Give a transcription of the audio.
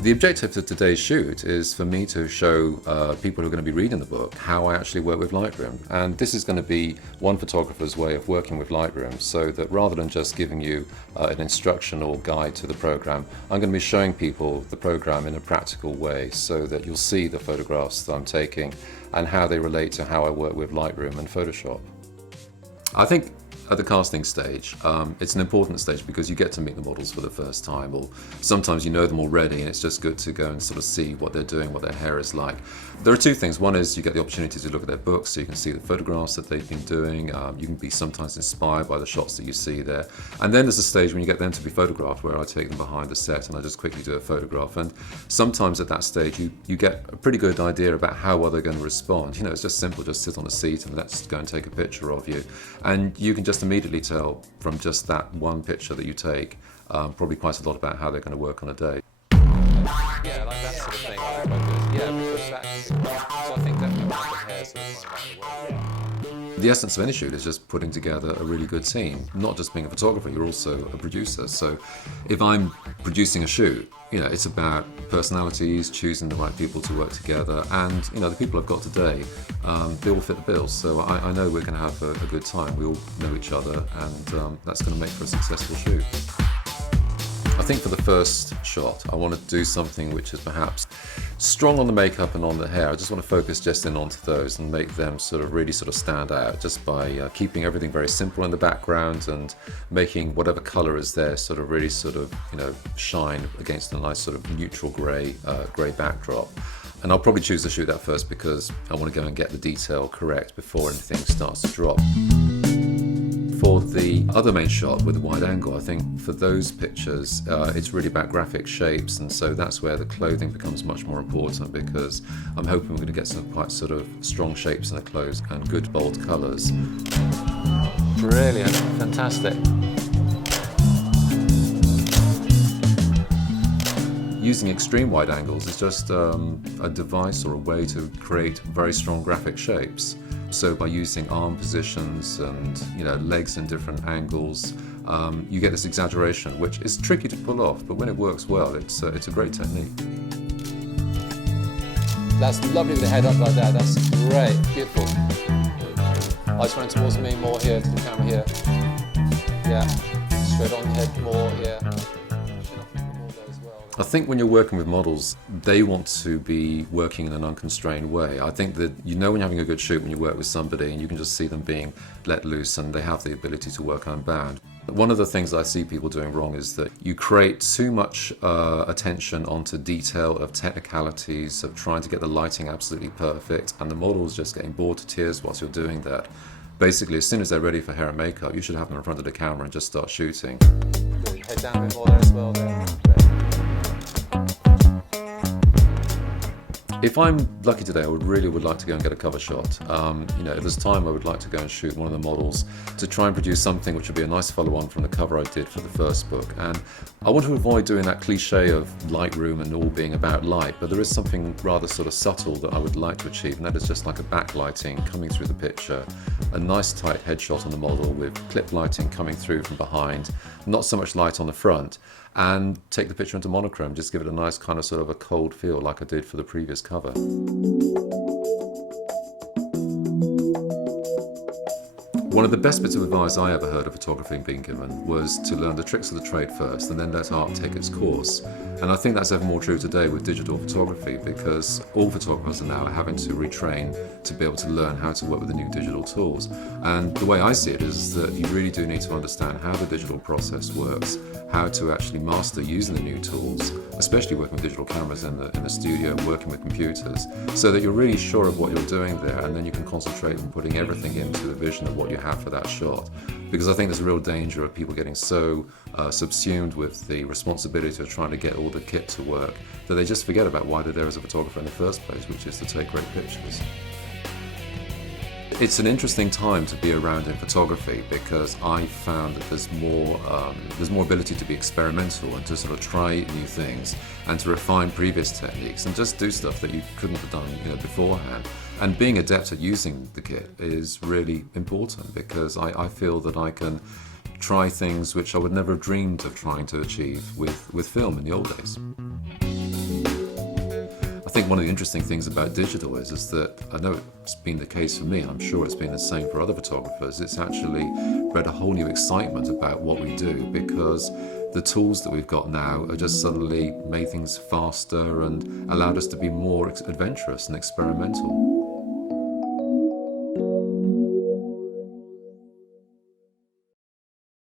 The objective of today's shoot is for me to show people who are going to be reading the book how I actually work with Lightroom. And this is going to be one photographer's way of working with Lightroom, so that rather than just giving you an instructional guide to the program, I'm going to be showing people the program in a practical way so that you'll see the photographs that I'm taking and how they relate to how I work with Lightroom and Photoshop. I think at the casting stage, it's an important stage because you get to meet the models for the first time, or sometimes you know them already and it's just good to go and sort of see what they're doing, what their hair is like. There are two things. One is you get the opportunity to look at their books, so you can see the photographs that they've been doing. You can be sometimes inspired by the shots that you see there. And then there's a stage when you get them to be photographed, where I take them behind the set and I just quickly do a photograph. And sometimes at that stage you get a pretty good idea about how well they're going to respond. You know, it's just simple, just sit on a seat and let's go and take a picture of you. And you can just immediately tell from just that one picture that you take probably quite a lot about how they're going to work on a day. Yeah, like that sort of thing. Yeah, because that's, so I think definitely one of the hair sort of kind of the work. The essence of any shoot is just putting together a really good team. Not just being a photographer, you're also a producer. So if I'm producing a shoot, you know, it's about personalities, choosing the right people to work together, and you know, the people I've got today, they all fit the bill. So I know we're going to have a good time. We all know each other, and that's going to make for a successful shoot. I think for the first shot, I want to do something which is perhaps strong on the makeup and on the hair. I just want to focus just in onto those and make them sort of really sort of stand out, just by keeping everything very simple in the background and making whatever color is there sort of really sort of, you know, shine against a nice sort of neutral grey backdrop. And I'll probably choose to shoot that first because I want to go and get the detail correct before anything starts to drop. For the other main shot with the wide angle, I think for those pictures, it's really about graphic shapes, and so that's where the clothing becomes much more important, because I'm hoping we're going to get some quite sort of strong shapes in the clothes and good bold colours. Brilliant, fantastic. Using extreme wide angles is just a device or a way to create very strong graphic shapes. So by using arm positions and, you know, legs in different angles, you get this exaggeration, which is tricky to pull off, but when it works well, it's a great technique. That's lovely with the head up like that. That's great, beautiful. I just went towards me more here, to the camera here. Yeah, straight on the head more, yeah. I think when you're working with models, they want to be working in an unconstrained way. I think that you know when you're having a good shoot when you work with somebody and you can just see them being let loose and they have the ability to work unbound. One of the things I see people doing wrong is that you create too much attention onto detail of technicalities, of trying to get the lighting absolutely perfect, and the model's just getting bored to tears whilst you're doing that. Basically, as soon as they're ready for hair and makeup, you should have them in front of the camera and just start shooting. Good. Head down a bit more there as well. There. If I'm lucky today, I really would like to go and get a cover shot. You know, if there's time, I would like to go and shoot one of the models to try and produce something which would be a nice follow-on from the cover I did for the first book. And I want to avoid doing that cliche of Lightroom and all being about light, but there is something rather sort of subtle that I would like to achieve, and that is just like a backlighting coming through the picture, a nice tight headshot on the model with clip lighting coming through from behind, not so much light on the front, and take the picture into monochrome, just give it a nice kind of sort of a cold feel like I did for the previous cover. One of the best bits of advice I ever heard of photography being given was to learn the tricks of the trade first and then let art take its course. And I think that's ever more true today with digital photography, because all photographers are now having to retrain to be able to learn how to work with the new digital tools. And the way I see it is that you really do need to understand how the digital process works, how to actually master using the new tools, especially working with digital cameras in the studio, working with computers, so that you're really sure of what you're doing there, and then you can concentrate on putting everything into the vision of what you have for that shot. Because I think there's a real danger of people getting so subsumed with the responsibility of trying to get all the kit to work that they just forget about why they're there as a photographer in the first place, which is to take great pictures. It's an interesting time to be around in photography, because I found that there's more ability to be experimental and to sort of try new things and to refine previous techniques and just do stuff that you couldn't have done, you know, beforehand. And being adept at using the kit is really important, because I feel that I can try things which I would never have dreamed of trying to achieve with film in the old days. think one of the interesting things about digital is that I know it's been the case for me, and I'm sure it's been the same for other photographers. It's actually bred a whole new excitement about what we do, because the tools that we've got now are just suddenly made things faster and allowed us to be more adventurous and experimental.